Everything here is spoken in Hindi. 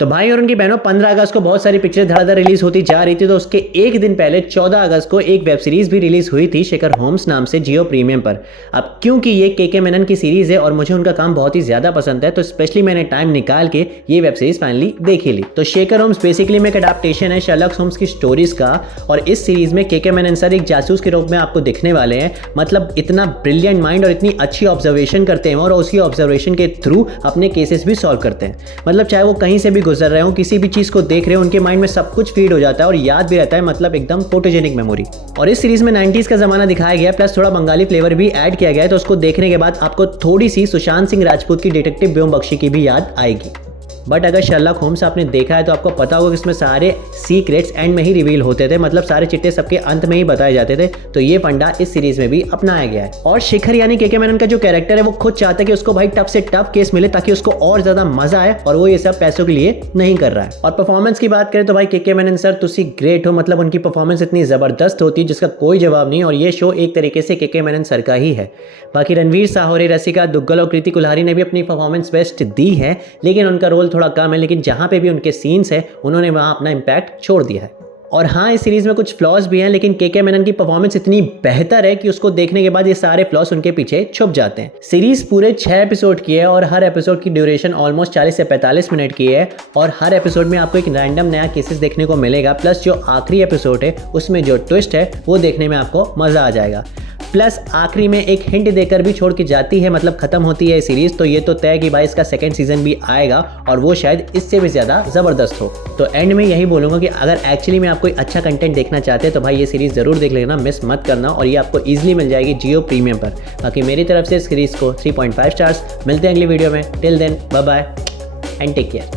तो भाई और उनकी बहनों 15 अगस्त को बहुत सारी पिक्चर धड़ाधड़ रिलीज होती जा रही थी, तो उसके एक दिन पहले 14 अगस्त को एक वेब सीरीज भी रिलीज हुई थी शेखर होम्स नाम से जियो प्रीमियम पर। अब क्योंकि ये के मेनन की सीरीज है और मुझे उनका काम बहुत ही ज्यादा पसंद है, तो स्पेशली मैंने टाइम निकाल के ये वेब सीरीज फाइनली देख ही ली। तो शेखर होम्स बेसिकली में एक अडेप्टेशन है शर्लक होम्स की स्टोरीज का, और इस सीरीज में के मेनन सर एक जासूस के रूप में आपको दिखने वाले हैं। मतलब इतना ब्रिलियंट माइंड और इतनी अच्छी ऑब्जर्वेशन करते हैं और उसी ऑब्जर्वेशन के थ्रू अपने केसेस भी सॉल्व करते हैं। मतलब चाहे वो कहीं से भी गुजर रहे हो, किसी भी चीज को देख रहे हो, उनके माइंड में सब कुछ फीड हो जाता है और याद भी रहता है। मतलब एकदम फोटोजेनिक मेमोरी। और इस सीरीज में 90s का जमाना दिखाया गया, प्लस थोड़ा बंगाली फ्लेवर भी ऐड किया गया है। तो उसको देखने के बाद आपको थोड़ी सी सुशांत सिंह राजपूत की डिटेक्टिव व्योम बख्शी की भी याद आएगी। बट अगर शर्लक होम्स आपने देखा है तो आपको पता होगा कि इसमें सारे सीक्रेट्स एंड में ही रिवील होते थे। मतलब सारे चिट्टे सबके अंत में ही बताए जाते थे। तो ये फंडा इस सीरीज में भी अपनाया गया है। और शिखर यानी के मेनन का जो कैरेक्टर है वो खुद चाहता है कि उसको भाई टफ से टफ केस मिले ताकि उसको और ज्यादा मजा आए, और वो ये सब पैसों के लिए नहीं कर रहा है। और परफॉर्मेंस की बात करें तो भाई के मेनन सर तुसी ग्रेट हो। मतलब उनकी परफॉर्मेंस इतनी जबरदस्त होती है जिसका कोई जवाब नहीं। और ये शो एक तरीके से के मेनन सर का ही है। बाकी रणवीर साहोरे, रसिका दुग्गल और कृति कुल्हारी ने भी अपनी परफॉर्मेंस बेस्ट दी है, लेकिन उनका रोल थोड़ा कम है। लेकिन जहां पे भी उनके सीन्स है उन्होंने वहां अपना इम्पैक्ट छोड़ दिया है। और हाँ, इस सीरीज में कुछ फ्लॉज भी हैं, लेकिन के मेनन की परफॉर्मेंस इतनी बेहतर है कि उसको देखने के बाद ये सारे फ्लॉज उनके पीछे छुप जाते हैं। सीरीज पूरे 6 एपिसोड की है और हर एपिसोड की ड्यूरेशन ऑलमोस्ट 40 से 45 मिनट की है। और हर एपिसोड में आपको एक रैंडम नया केसेस देखने को मिलेगा। प्लस जो आखिरी एपिसोड है उसमें जो ट्विस्ट है वो देखने में आपको मजा आ जाएगा। प्लस आखिरी में एक हिंट देकर भी छोड़ के जाती है, मतलब खत्म होती है सीरीज। तो ये तो तय कि भाई इसका सेकंड सीजन भी आएगा और वो शायद इससे भी ज्यादा जबरदस्त हो। तो एंड में यही बोलूंगा कि अगर एक्चुअली में आप कोई अच्छा कंटेंट देखना चाहते हैं तो भाई ये सीरीज जरूर देख लेना, मिस मत करना। और ये आपको इजीली मिल जाएगी जियो प्रीमियम पर। बाकी मेरी तरफ से इस सीरीज को 3.5 स्टार्स। मिलते हैं अगली वीडियो में। Till then bye bye and take care.